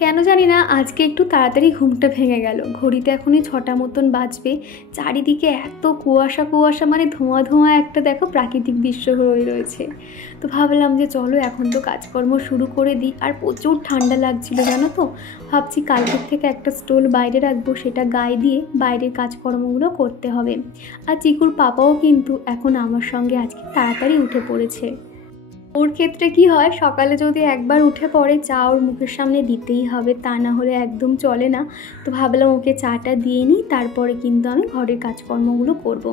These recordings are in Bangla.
কেন জানি না আজকে একটু তাড়াতাড়ি ঘুমটা ভেঙে গেল। ঘড়িতে এখনই 6টা মতন বাজবে। চারিদিকে এত কুয়াশা কুয়াশা, মানে ধোঁয়া ধোঁয়া একটা দেখো প্রাকৃতিক দৃশ্য হয়ে রয়েছে। তো ভাবলাম যে চলো এখন তো কাজকর্ম শুরু করে দিই। আর প্রচুর ঠান্ডা লাগছিল জানো তো। ভাবছি কালকের থেকে একটা স্টোল বাইরে রাখবো, সেটা গায়ে দিয়ে বাইরের কাজকর্মগুলো করতে হবে। আর চিকুর পাপাও কিন্তু এখন আমার সঙ্গে আজকে তাড়াতাড়ি উঠে পড়েছে। ওর ক্ষেত্রে কি হয়, সকালে যদি একবার উঠে পড়ে চা ওর মুখের সামনে দিতেই হবে, তা না হলে একদম চলে না। তো ভাবলাম ওকে চাটা দিয়ে নিই, তারপরে কিন্তু আমি ঘরের কাজকর্মগুলো করব।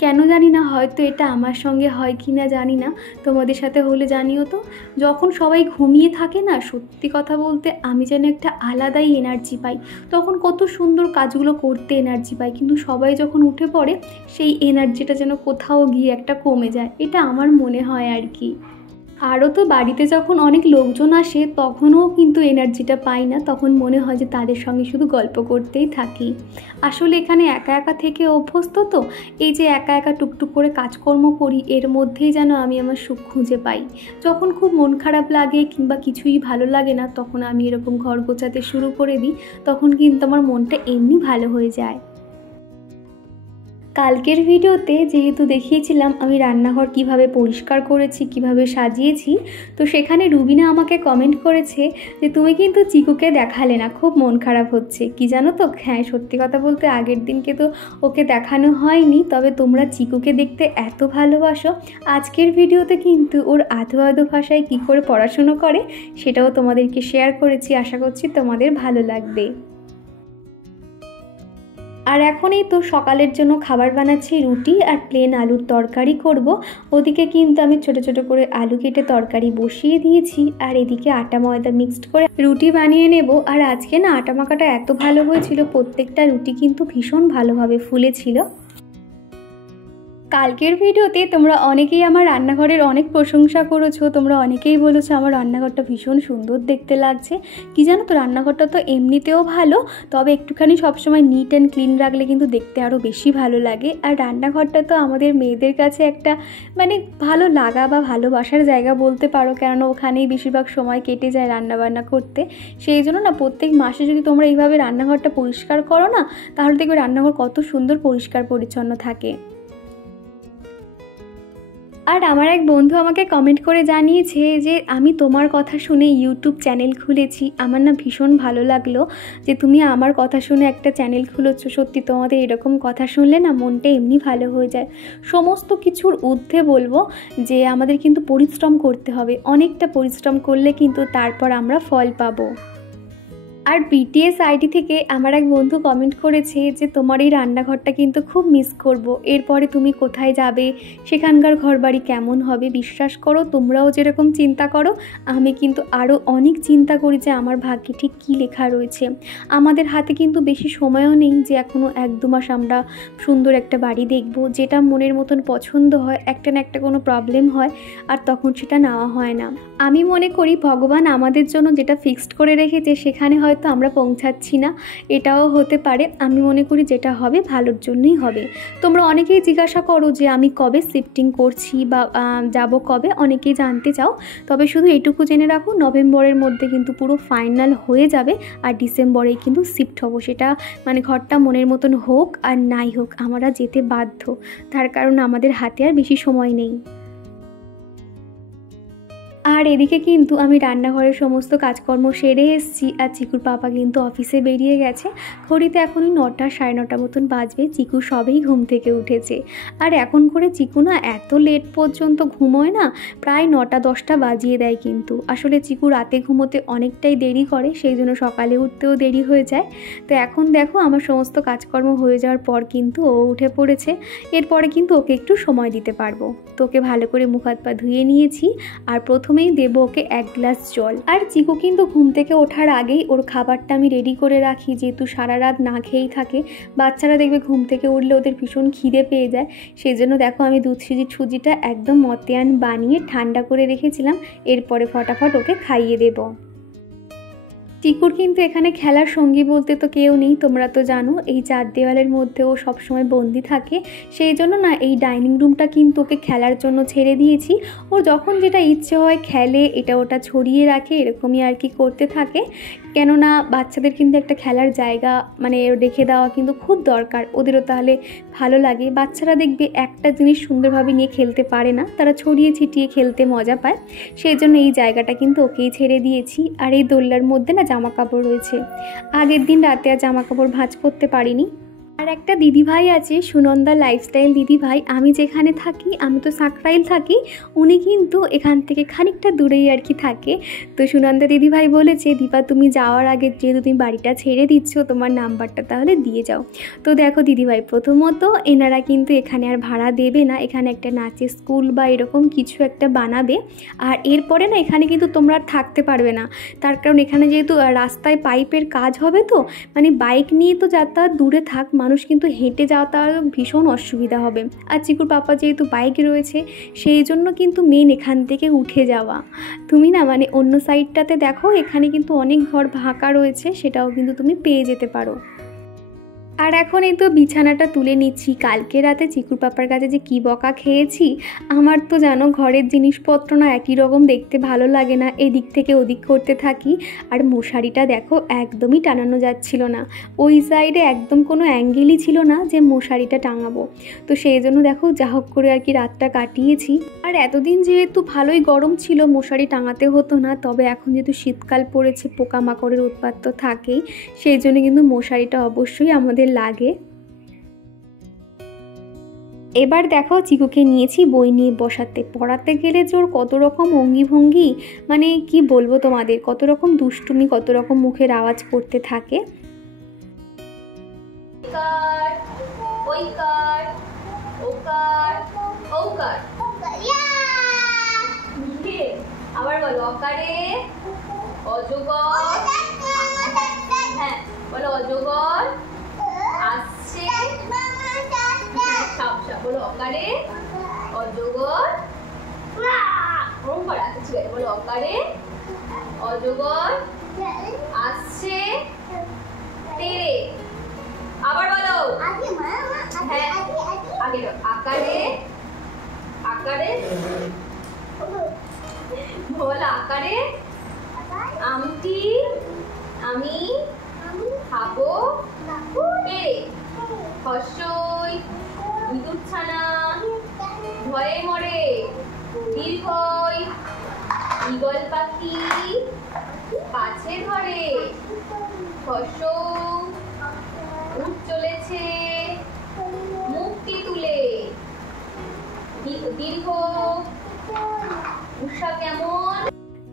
কেন জানি না, হয়তো এটা আমার সঙ্গে হয় কি না জানি না, তোমাদের সাথে হলে জানিও তো। যখন সবাই ঘুমিয়ে থাকে না, সত্যি কথা বলতে আমি যেন একটা আলাদাই এনার্জি পাই। তখন কত সুন্দর কাজগুলো করতে এনার্জি পাই, কিন্তু সবাই যখন উঠে পড়ে সেই এনার্জিটা যেন কোথাও গিয়ে একটা কমে যায়, এটা আমার মনে হয় আর কি। আরও তো বাড়িতে যখন অনেক লোকজন আসে তখনও কিন্তু এনার্জিটা পাই না, তখন মনে হয় যে তাদের সঙ্গে শুধু গল্প করতেই থাকি। আসলে এখানে একা একা থেকে অভ্যস্ত, তো এই যে একা একা টুকটুক করে কাজকর্ম করি, এর মধ্যেই যেন আমি আমার সুখ খুঁজে পাই। যখন খুব মন খারাপ লাগে কিংবা কিছুই ভালো লাগে না, তখন আমি এরকম ঘর গোছাতে শুরু করে দিই, তখন কিন্তু আমার মনটা এমনি ভালো হয়ে যায়। কালকের ভিডিওতে যেহেতু দেখিয়েছিলাম আমি রান্নাঘর কিভাবে পরিষ্কার করেছি, কিভাবে সাজিয়েছি, তো সেখানে রুবিনা আমাকে কমেন্ট করেছে যে তুমি কিন্তু চিকুকে দেখালে না, খুব মন খারাপ হচ্ছে। কি জানো তো, হ্যাঁ সত্যি কথা বলতে আগের দিনকে তো ওকে দেখানো হয়নি, তবে তোমরা চিকুকে দেখতে এত ভালোবাসো। আজকের ভিডিওতে কিন্তু ওর আধো আধো ভাষায় কী করে পড়াশুনো করে সেটাও তোমাদেরকে শেয়ার করেছি, আশা করছি তোমাদের ভালো লাগবে। আর এখনই তো সকালের জন্য খাবার বানাচ্ছি, রুটি আর প্লেন আলুর তরকারি করব। ওদিকে কিন্তু আমি ছোট ছোট করে আলু কেটে তরকারি বসিয়ে দিয়েছি, আর এদিকে আটা ময়দা মিক্সড করে রুটি বানিয়ে নেব। আর আজকে না আটা মাখাটা এত ভালো হয়েছিল, প্রত্যেকটা রুটি কিন্তু ভীষণ ভালোভাবে ফুলেছিল। কালকের ভিডিওতে তোমরা অনেকেই আমার রান্নাঘরের অনেক প্রশংসা করেছো, তোমরা অনেকেই বলেছো আমার রান্নাঘরটা ভীষণ সুন্দর দেখতে লাগছে। কি জানো তো, রান্নাঘরটা তো এমনিতেও ভালো, তবে একটুখানি সবসময় নিট অ্যান্ড ক্লিন রাখলে কিন্তু দেখতে আরও বেশি ভালো লাগে। আর রান্নাঘরটা তো আমাদের মেয়েদের কাছে একটা মানে ভালো লাগা বা ভালোবাসার জায়গা বলতে পারো, কেননা ওখানেই বেশিরভাগ সময় কেটে যায় রান্নাবান্না করতে। সেই জন্য না প্রত্যেক মাসে যদি তোমরা এইভাবে রান্নাঘরটা পরিষ্কার করো না, তাহলে দেখবে রান্নাঘর কত সুন্দর পরিষ্কার পরিচ্ছন্ন থাকে। আর আমার এক বন্ধু আমাকে কমেন্ট করে জানিয়েছে যে আমি তোমার কথা শুনে ইউটিউব চ্যানেল খুলেছি, আমার না ভীষণ ভালো লাগলো যে তুমি আমার কথা শুনে একটা চ্যানেল খুলেছো। সত্যি তোমাদের এরকম কথা শুনলে না মনটা এমনি ভালো হয়ে যায়। সমস্ত কিছুর ঊর্ধ্বে বলবো যে আমাদের কিন্তু পরিশ্রম করতে হবে, অনেকটা পরিশ্রম করলে কিন্তু তারপর আমরা ফল পাবো। আর বিটিএস আইডি থেকে আমার এক বন্ধু কমেন্ট করেছে যে তোমার এই রান্নাঘরটা কিন্তু খুব মিস করব, এরপরে তুমি কোথায় যাবে, সেখানকার ঘরবাড়ি কেমন হবে। বিশ্বাস করো, তোমরাও যেরকম চিন্তা করো আমি কিন্তু আরও অনেক চিন্তা করি যে আমার ভাগ্যে ঠিক কী লেখা রয়েছে। আমাদের হাতে কিন্তু বেশি সময়ও নেই যে এখনও 1-2 মাস আমরা সুন্দর একটা বাড়ি দেখব, যেটা মনের মতন পছন্দ হয়, একটা না একটা কোনো প্রবলেম হয় আর তখন সেটা নেওয়া হয় না। আমি মনে করি ভগবান আমাদের জন্য যেটা ফিক্সড করে রেখেছে সেখানে হয়তো আমরা পৌঁছাচ্ছি না, এটাও হতে পারে। আমি মনে করি যেটা হবে ভালোর জন্যই হবে। তোমরা অনেকেই জিজ্ঞাসা করো যে আমি কবে শিফটিং করছি বা যাব কবে, অনেকেই জানতে চাও। তবে শুধু এটুকু জেনে রাখো, নভেম্বরের মধ্যে কিন্তু পুরো ফাইনাল হয়ে যাবে, আর ডিসেম্বরেই কিন্তু শিফট হব। সেটা মানে ঘরটা মনের মতন হোক আর নাই হোক আমরা যেতে বাধ্য, তার কারণ আমাদের হাতে আর বেশি সময় নেই। আর এদিকে কিন্তু আমি রান্নাঘরের সমস্ত কাজকর্ম সেরে এসেছি, আর চিকুর পাপা কিন্তু অফিসে বেরিয়ে গেছে। ঘড়িতে এখনই 9টা 9:30 মতন বাজবে, চিকু সবেই ঘুম থেকে উঠেছে। আর এখন করে চিকু না এত লেট পর্যন্ত ঘুমোয় না, প্রায় 9টা 10টা বাজিয়ে দেয়। কিন্তু আসলে চিকু রাতে ঘুমোতে অনেকটাই দেরি করে, সেই জন্য সকালে উঠতেও দেরি হয়ে যায়। তো এখন দেখো আমার সমস্ত কাজকর্ম হয়ে যাওয়ার পর কিন্তু ও উঠে পড়েছে। এরপরে কিন্তু ওকে একটু সময় দিতে পারবো। তো ওকে ভালো করে মুখ হাত পা ধুয়ে নিয়েছি, আর প্রথমেই দেবো ওকে 1 গ্লাস জল। আর চিকু কিন্তু ঘুম থেকে ওঠার আগেই ওর খাবারটা আমি রেডি করে রাখি, যেহেতু সারা রাত না খেয়েই থাকে। বাচ্চারা দেখবে ঘুম থেকে উঠলে ওদের ভীষণ খিদে পেয়ে যায়, সেই জন্য দেখো আমি দুধ সুজিটা একদম মতিয়ান বানিয়ে ঠান্ডা করে রেখেছিলাম, এরপরে ফটাফট ওকে খাইয়ে দেবো। চিকুর কিন্তু এখানে খেলার সঙ্গী বলতে তো কেউ নেই, তোমরা তো জানো এই 4 দেওয়ালের মধ্যে ও সবসময় বন্দি থাকে। সেই জন্য না এই ডাইনিং রুমটা কিন্তু ওকে খেলার জন্য ছেড়ে দিয়েছি। ও যখন যেটা ইচ্ছে হয় খেলে, এটা ওটা ছড়িয়ে রাখে, এরকমই আর কি করতে থাকে। কেননা বাচ্চাদের কিন্তু একটা খেলার জায়গা মানে রেখে দেওয়া কিন্তু খুব দরকার, ওদেরও তাহলে ভালো লাগে। বাচ্চারা দেখবে একটা জিনিস সুন্দরভাবে নিয়ে খেলতে পারে না, তারা ছড়িয়ে ছিটিয়ে খেলতে মজা পায়। সেই জন্য এই জায়গাটা কিন্তু ওকেই ছেড়ে দিয়েছি। আর এই দোলনার মধ্যে না জামা কাপড় রয়েছে, আগের দিন রাতে আর জামা কাপড় ভাঁজ করতে পারিনি। আর একটা দিদিভাই আছে, সুনন্দা লাইফস্টাইল দিদিভাই। আমি যেখানে থাকি, আমি তো সাকরাইল থাকি, উনি কিন্তু এখান থেকে খানিকটা দূরেই আর কি থাকে। তো সুনন্দা দিদিভাই বলেছে, দীপা তুমি যাওয়ার আগে যেহেতু তুমি বাড়িটা ছেড়ে দিচ্ছ, তোমার নাম্বারটা তাহলে দিয়ে যাও। তো দেখো দিদিভাই, প্রথমত এনারা কিন্তু এখানে আর ভাড়া দেবে না, এখানে একটা নাচের স্কুল বা এরকম কিছু একটা বানাবে। আর এরপরে না এখানে কিন্তু তোমরা থাকতে পারবে না, তার কারণ এখানে যেহেতু রাস্তায় পাইপের কাজ হবে, তো মানে বাইক নিয়ে তো যাতায়াত দূরে থাক, মানুষ কিন্তু হেঁটে যাওয়া তার ভীষণ অসুবিধা হবে। আর চিকুর পাপা যেহেতু বাইক রয়েছে, সেই জন্য কিন্তু মেন এখান থেকে উঠে যাওয়া। তুমি না মানে অন্য সাইডটাতে দেখো, এখানে কিন্তু অনেক ঘর ফাঁকা রয়েছে, সেটাও কিন্তু তুমি পেয়ে যেতে পারো। আর এখন এই তো বিছানাটা তুলে নিচ্ছি। কালকে রাতে চিকুর পাপার কাছে যে কী বকা খেয়েছি। আমার তো জানো ঘরের জিনিসপত্র না একই রকম দেখতে ভালো লাগে না, এদিক থেকে ওদিক করতে থাকি। আর মশারিটা দেখো একদমই টানানো যাচ্ছিল না, ওই সাইডে একদম কোনো অ্যাঙ্গেলই ছিল না যে মশারিটা টাঙাবো। তো সেই জন্য দেখো যা হোক করে আর কি রাতটা কাটিয়েছি। আর এতদিন যেহেতু ভালোই গরম ছিল, মশারি টাঙাতে হতো না। তবে এখন যেহেতু শীতকাল পড়েছে, পোকামাকড়ের উৎপাত তো থাকেই, সেই জন্য কিন্তু মশারিটা অবশ্যই আমাদের লাগে। এবার দেখো চিকুকে নিয়েছি বই নিয়ে বসাতে। পড়াতে গেলে যে ওর কত রকম অঙ্গি ভঙ্গি, মানে কি বলবো তোমাদের, কত রকম দুষ্টুমি, কত রকম মুখের আওয়াজ করতে থাকে। আবার বলো অকারে অজগর, হ্যাঁ বলো অজগর আসছে, সাপ সাপ বলো অকারে অজগর, ঠিক আছে বলো অকারে অজগর আসছে তেরে। আবার বলো হ্যাঁ আগে আকারে আকারে বল আকারে আমটি আমি খাবো পেরে। হর্ষই ইঁদুর ছানা ভয়ে মরে, দীর্ঘই ঈগল পাখি কাছে ধরে। হর্ষ উঠ চলেছে মুখটি তুলে, দীর্ঘ উষা কেমন।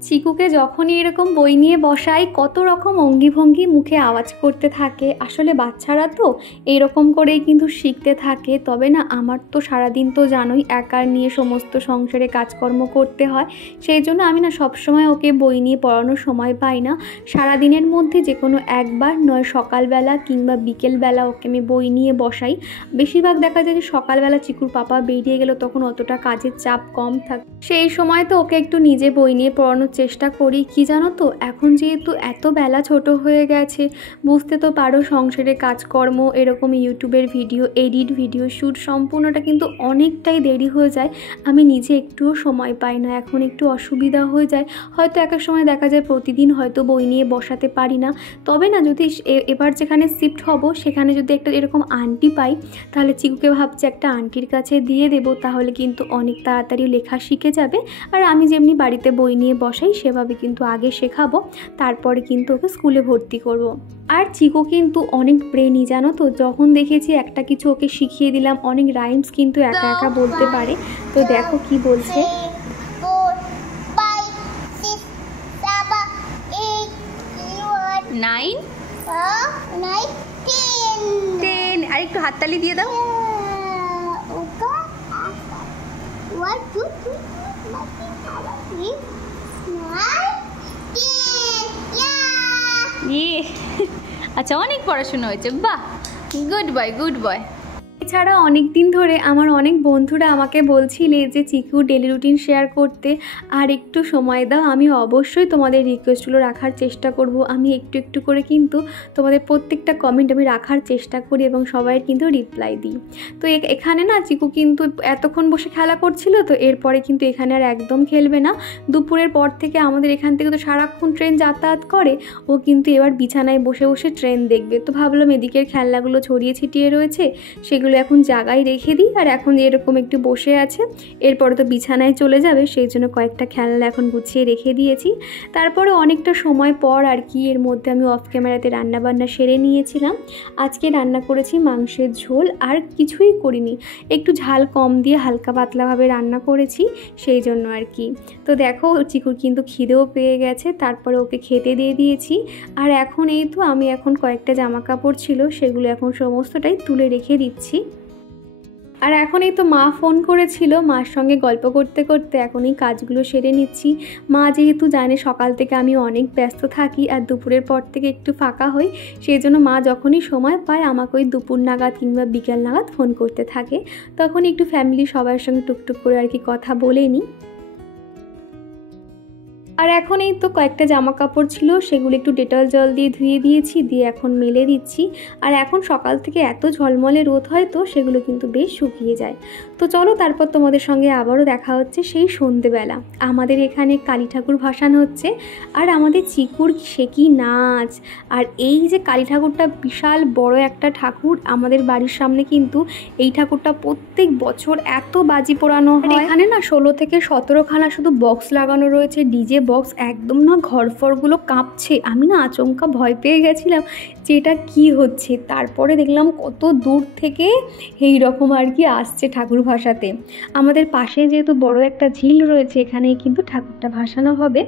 চিকুকে যখনই এরকম বই নিয়ে বসাই, কত রকম অঙ্গিভঙ্গি মুখে আওয়াজ করতে থাকে। আসলে বাচ্চারা তো এরকম করেই কিন্তু শিখতে থাকে। তবে না আমার তো সারাদিন তো জানোই একার নিয়ে সমস্ত সংসারে কাজকর্ম করতে হয়, সেই জন্য আমি না সবসময় ওকে বই নিয়ে পড়ানোর সময় পাই না। সারাদিনের মধ্যে যে কোনো একবার, নয় সকালবেলা কিংবা বিকেলবেলা ওকে আমি বই নিয়ে বসাই। বেশিরভাগ দেখা যায় যে সকালবেলা চিকুর পাপা বেরিয়ে গেল, তখন অতটা কাজের চাপ কম থাকে, সেই সময় তো ওকে একটু নিজে বই নিয়ে পড়ানোর চেষ্টা করি। কি জানো তো, এখন যেহেতু এত বেলা ছোট হয়ে গেছে, বুঝতে তো পারো সংসারের কাজকর্ম, এরকম ইউটিউবের ভিডিও এডিট, ভিডিও শ্যুট সম্পূর্ণটা কিন্তু অনেকটাই দেরি হয়ে যায়। আমি নিজে একটুও সময় পাই না, এখন একটু অসুবিধা হয়ে যায়। হয়তো এক এক সময় দেখা যায় প্রতিদিন হয়তো বই নিয়ে বসাতে পারি না। তবে না যদি এবার যেখানে শিফট হব, সেখানে যদি একটা এরকম আন্টি পাই, তাহলে চিকুকে ভাবছি একটা আন্টির কাছে দিয়ে দেবো, তাহলে কিন্তু অনেক তাড়াতাড়ি লেখা শিখে যাবে। আর আমি যেমনি বাড়িতে বই নিয়ে বসাই সেভাবে কিন্তু আগে শেখাবো, তারপরে কিন্তু ওকে স্কুলে ভর্তি করব। আর চিকু কিন্তু অনেক ব্রেনি জানো তো, যখন দেখেছি একটা কিছু ওকে শিখিয়ে দিলাম, অনেক রাইমস কিন্তু একা একা বলতে পারে। তো দেখো কি বলছে, 9 10 আর একটু হাততালি দিয়ে দাও। আচ্ছা অনেক পড়াশোনা হয়েছে, বাহ, গুড বয় গুড বয়। এছাড়া অনেক দিন ধরে আমার অনেক বন্ধুরা আমাকে বলছিলে যে চিকু ডেলি রুটিন শেয়ার করতে, আর একটু সময় দাও, আমি অবশ্যই তোমাদের রিকোয়েস্টগুলো রাখার চেষ্টা করব। আমি একটু একটু করে কিন্তু তোমাদের প্রত্যেকটা কমেন্ট আমি রাখার চেষ্টা করি এবং সবাইয়ের কিন্তু রিপ্লাই দিই। তো এখানে না চিকু কিন্তু এতক্ষণ বসে খেলা করছিল, তো এরপরে কিন্তু এখানে আর একদম খেলবে না। দুপুরের পর থেকে আমাদের এখান থেকে তো সারাক্ষণ ট্রেন যাতায়াত করে, ও কিন্তু এবার বিছানায় বসে বসে ট্রেন দেখবে। তো ভাবলাম এদিকের খেলনাগুলো ছড়িয়ে ছিটিয়ে রয়েছে, সেগুলো এখন জায়গায় রেখে দিই। আর এখন এরকম একটু বসে আছে, এরপরে তো বিছানায় চলে যাবে, সেই জন্য কয়েকটা খেলনা এখন গুছিয়ে রেখে দিয়েছি। তারপরে অনেকটা সময় পর আর কি এর মধ্যে আমি অফ ক্যামেরাতে রান্নাবান্না সেরে নিয়েছিলাম। আজকে রান্না করেছি মাংসের ঝোল, আর কিছুই করিনি, একটু ঝাল কম দিয়ে হালকা পাতলাভাবে রান্না করেছি, সেই জন্য আর কি। তো দেখো চিকুর কিন্তু খিদেও পেয়ে গেছে, তারপরে ওকে খেতে দিয়ে দিয়েছি। আর এখন এই তো আমি এখন কয়েকটা জামা কাপড় ছিল সেগুলো এখন সমস্তটাই তুলে রেখে দিচ্ছি। আর এখন এই তো মা ফোন করেছিল, মার সঙ্গে গল্প করতে করতে এখন এই কাজগুলো সেরে নিচ্ছি। মা যেহেতু জানে সকাল থেকে আমি অনেক ব্যস্ত থাকি আর দুপুরের পর থেকে একটু ফাঁকা হই, সেই জন্য মা যখনই সময় পায় আমাকে ওই দুপুর নাগাদ কিংবা বিকেল নাগাদ ফোন করতে থাকে। তখন একটু ফ্যামিলি সবার সঙ্গে টুকটুক করে আর কি কথা বলে নিই। আর এখন এই তো কয়েকটা জামা কাপড় ছিল, সেগুলো একটু ডেটল জল দিয়ে ধুয়ে দিয়েছি, দিয়ে এখন মেলে দিচ্ছি। আর এখন সকাল থেকে এত ঝলমলে রোদ হয়, তো সেগুলো কিন্তু বেশ শুকিয়ে যায়। তো চলো তারপর তোমাদের সঙ্গে আবারও দেখা হচ্ছে সেই সন্ধেবেলা। আমাদের এখানে কালী ঠাকুর ভাসানো হচ্ছে, আর আমাদের চিকুর সে কি নাচ। আর এই যে কালী ঠাকুরটা বিশাল বড় একটা ঠাকুর, আমাদের বাড়ির সামনে কিন্তু এই ঠাকুরটা প্রত্যেক বছর এত বাজি পোড়ানো হয়। এখানে না 16 থেকে 17খানা শুধু বক্স লাগানো রয়েছে, ডিজে বক্স, একদম না ঘরফরগুলো কাঁপছে। আমি না আচমকা ভয় পেয়ে গেছিলাম যে এটা কী হচ্ছে। তারপরে দেখলাম কত দূর থেকে এই রকম আর কি আসছে ঠাকুর ভাসাতে। আমাদের পাশে যেহেতু বড় একটা ঝিল রয়েছে, এখানেই কিন্তু ঠাকুরটা ভাসানো হবে।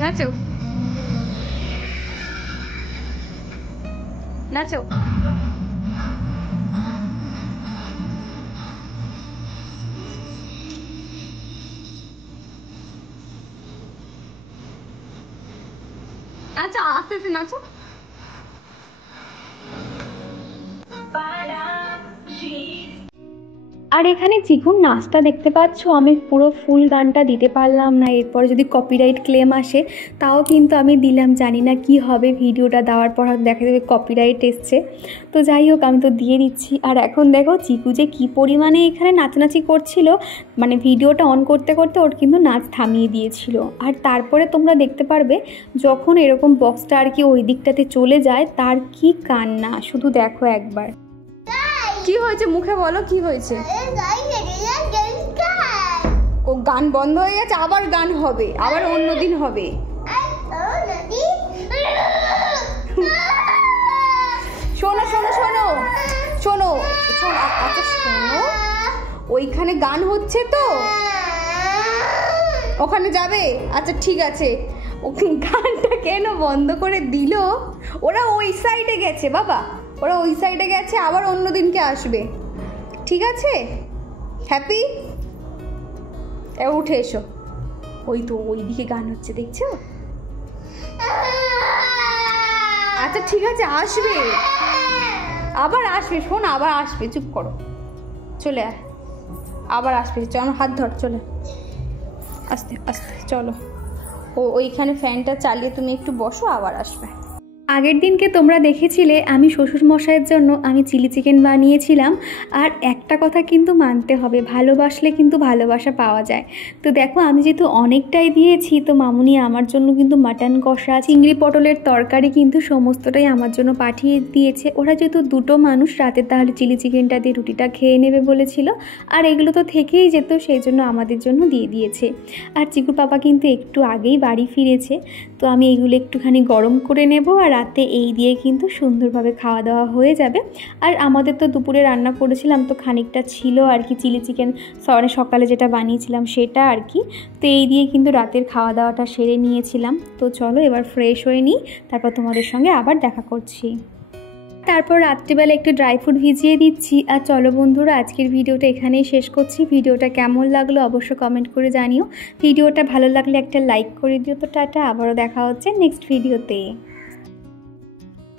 নাচো নাচো। আচ্ছা আস্তে আস্তে নাচো। আর এখানে চিকুর নাচটা দেখতে পাচ্ছ, আমি পুরো ফুল গানটা দিতে পারলাম না, এরপরে যদি কপিরাইট ক্লেম আসে তাও কিন্তু আমি দিলাম, জানি না কি হবে। ভিডিওটা দেওয়ার পর দেখা যাবে কপিরাইট এসছে, তো যাই হোক আমি তো দিয়ে দিচ্ছি। আর এখন দেখো চিকু যে কী পরিমাণে এখানে নাচানাচি করছিল, মানে ভিডিওটা অন করতে করতে ওর কিন্তু নাচ থামিয়ে দিয়েছিল। আর তারপরে তোমরা দেখতে পারবে যখন এরকম বক্সটা আর কি ওই দিকটাতে চলে যায়, তার কি কান্না, শুধু দেখো একবার। কি হয়েছে মুখে বলো, কি হয়েছে? ও গান বন্ধ হয়ে গেছে, আবার গান হবে, আবার অন্যদিন হবে। শোনো শোনো শোনো শোনো শোনো, আচ্ছা শোনো, ওইখানে গান হচ্ছে তো, ওখানে যাবে? আচ্ছা ঠিক আছে। গানটা কেন বন্ধ করে দিল? ওরা ওই সাইডে গেছে বাবা, ওরা ওই সাইডে গেছে, আবার অন্য দিনকে আসবে, ঠিক আছে? হ্যাপি, উঠে এসো। ওই তো ওই দিকে গান হচ্ছে, দেখছো? আচ্ছা ঠিক আছে, আসবে, আবার আসবে, শোন আবার আসবে, চুপ করো, চলে আয়, আবার আসবে, চল হাত ধর, চলে আস্তে আস্তে চলো। ওইখানে ফ্যানটা চালিয়ে তুমি একটু বসো, আবার আসবে। আগের দিনকে তোমরা দেখেছিলে আমি শ্বশুরমশাইয়ের জন্য আমি চিলি চিকেন বানিয়েছিলাম। আর একটা কথা কিন্তু মানতে হবে, ভালোবাসলে কিন্তু ভালোবাসা পাওয়া যায়। তো দেখো আমি যেহেতু অনেকটাই দিয়েছি, তো মামুনি আমার জন্য কিন্তু মাটন কষা, চিংড়ি পটলের তরকারি কিন্তু সমস্তটাই আমার জন্য পাঠিয়ে দিয়েছে। ওরা যেহেতু দুটো মানুষ, রাতে তাহলে চিলি চিকেনটা দিয়ে রুটিটা খেয়ে নেবে বলেছিল, আর এগুলো তো থেকেই যেত, সেই জন্য আমাদের জন্য দিয়ে দিয়েছে। আর চিকুর পাপা কিন্তু একটু আগেই বাড়ি ফিরেছে, তো আমি এগুলো একটুখানি গরম করে নেব, আর রাতে এই দিয়ে কিন্তু সুন্দরভাবে খাওয়া দাওয়া হয়ে যাবে। আর আমাদের তো দুপুরে রান্না করেছিলাম, তো খানিকটা ছিল আর কি চিলি চিকেন, সকালে যেটা বানিয়েছিলাম সেটা আর কি। তো এই দিয়ে কিন্তু রাতের খাওয়া দাওয়াটা সেরে নিয়েছিলাম। তো চলো এবার ফ্রেশ হয়ে নিই, তারপর তোমাদের সঙ্গে আবার দেখা করছি। তারপর রাত্রিবেলা একটু ড্রাই ফ্রুট ভিজিয়ে দিচ্ছি। আর চলো বন্ধুরা, আজকের ভিডিওটা এখানেই শেষ করছি। ভিডিওটা কেমন লাগলো অবশ্যই কমেন্ট করে জানিও। ভিডিওটা ভালো লাগলে একটা লাইক করে দিও। তো টাটা, আবারও দেখা হচ্ছে নেক্সট ভিডিওতে।